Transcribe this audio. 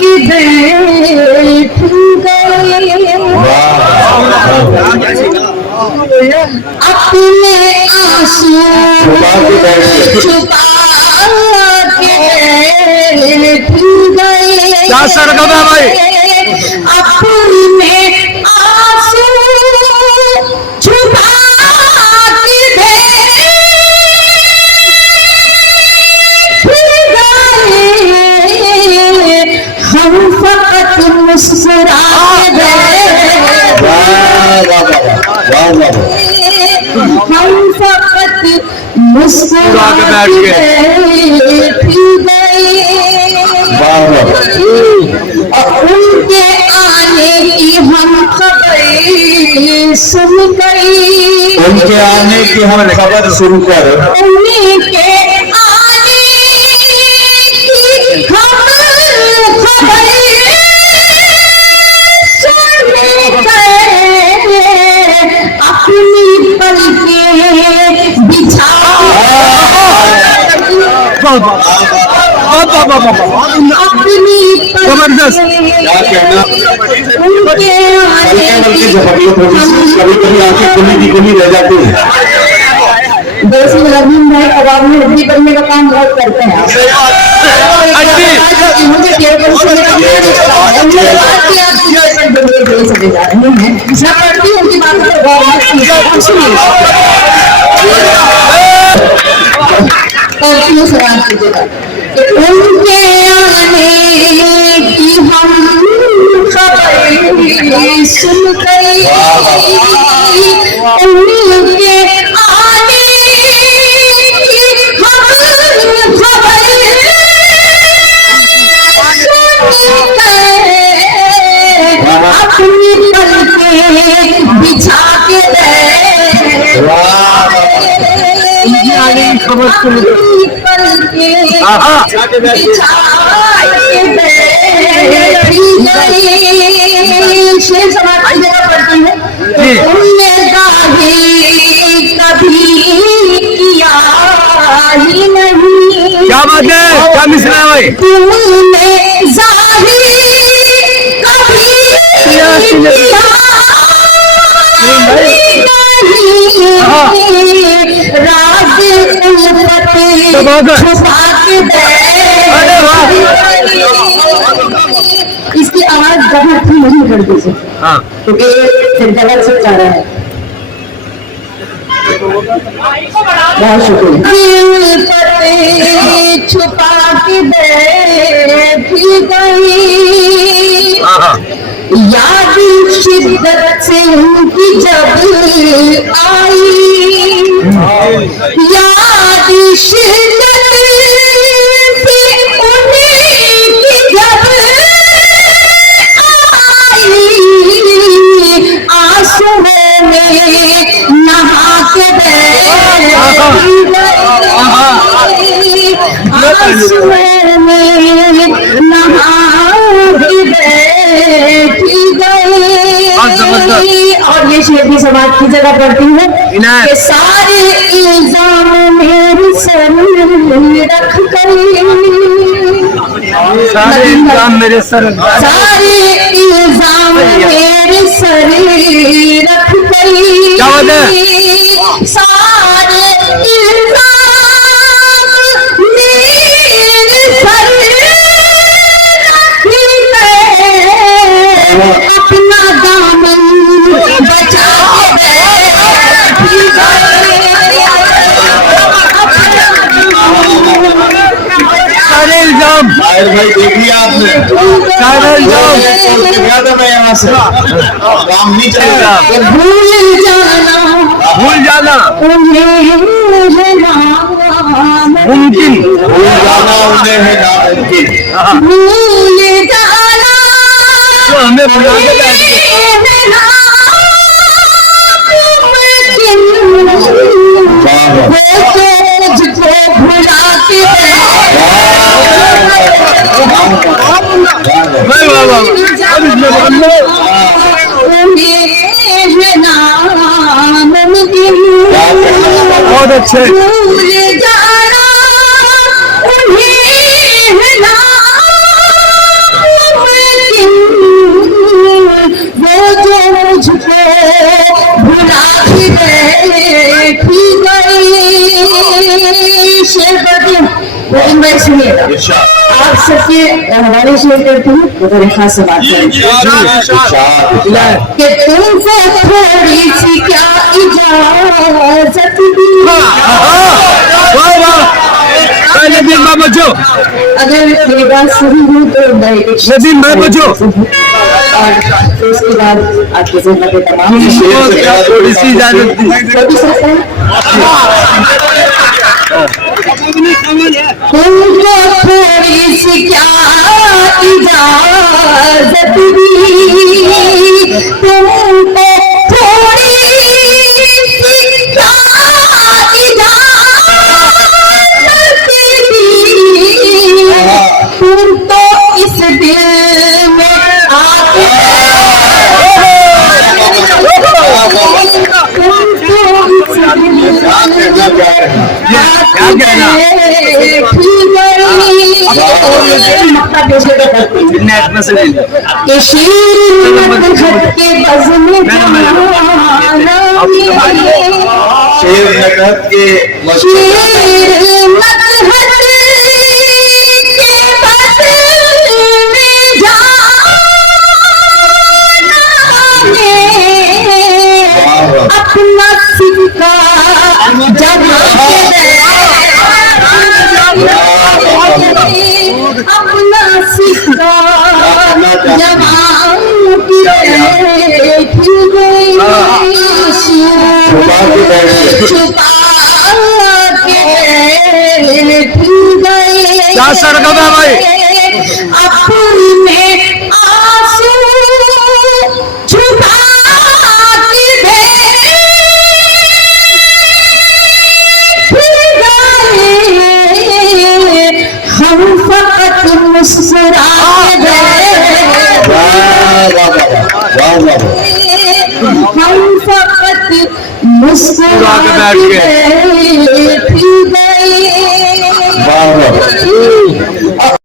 के बैठ गए अपने आंसू छुपा के बैठ गए। क्या सर का भाई अपने आंसू छुपा के बैठ गए। हम फकत मुस्कुरा के हम फकत मुस्कुरा के बैठ गए। उनके आने की हम खबर सुन गई। उनके आने की हम खबर सुनकर उनके आने की खबर अपनी पलकें बिछा अपनी जबरदस्त उनके कभी कभी आंखें खुली रह जाती है। वैसे रवीन भाई आवाज में हड्डी बनने का काम बहुत करते हैं। मुझे केवल चले जा रहे हैं। मैं पढ़ती हूँ उनकी बात पर गौर सवाल कीजिएगा। उनके आने की हम खबर सुन गई। उनके आने की खबर अपनी पलकें बिछा के खबर सुन शेर समाज की जगह पढ़ती है। तुमने दावे कभी किया ही नहीं। क्या बात है, क्या मिसरा है भाई? तुमने जाहिर कभी किया राज छुपा के इसकी आवाज बहुत ही नहीं करती से क्योंकि गलत से जा रहा है। बहुत शुक्रिया। छुपा के बैठी गई याद शिद्दत से उनकी जब आई। याद शिद्दत से उनकी जब आई। आंसुओं में नहा के बैठी गई। आंसुओं में नहा के बैठी गई। और ये शेर भी समाज की जगह पड़ती है कि सारे इल्जाम मेरे सर रख कर सारे इल्जाम मेरे सर सारे इल्जाम मेरे सर रख कर सारे इल्जाम मेरे सर अपना दामन बचा के सारे इल्जाम भाई देख लिया आपने सारे इल्जाम गया था मैं यहाँ से काम नहीं चलेगा। भूल जाना मुमकिन भूल जाना उन्हें है नामुमकिन। भूल जाना तो हमें भुला के मुझको भुला के बहुत अच्छे लेकिन भाई सुनिएगा, इरशाद आप सबके हवाले शेयर करती हूँ तो बड़े खास से बात करेंगे इरशाद कि तुमको थोड़ी सी क्या इजाजत दी, वाह वाह नदीम भाई बचो अगर ये बात सही हुई तो डायरेक्शन नदीम भाई बचो और फिर उसके बाद आपके जिम्मे के तमाम थोड़ी सी इजाजत दी तुमको थोड़ी सी क्या इजाजत दी, तुमको थोड़ी सी क्या इजाजत दी, तुम तो इस दिल में आके नेट में से ले लो शेर नटहत के अपना सिक्का जमा अपना सिक्का जमा छुपा के क्या सरगम है भाई अपने आंसू छुपा हम फकत मुस्कुराते हम फकत मुस्कुराते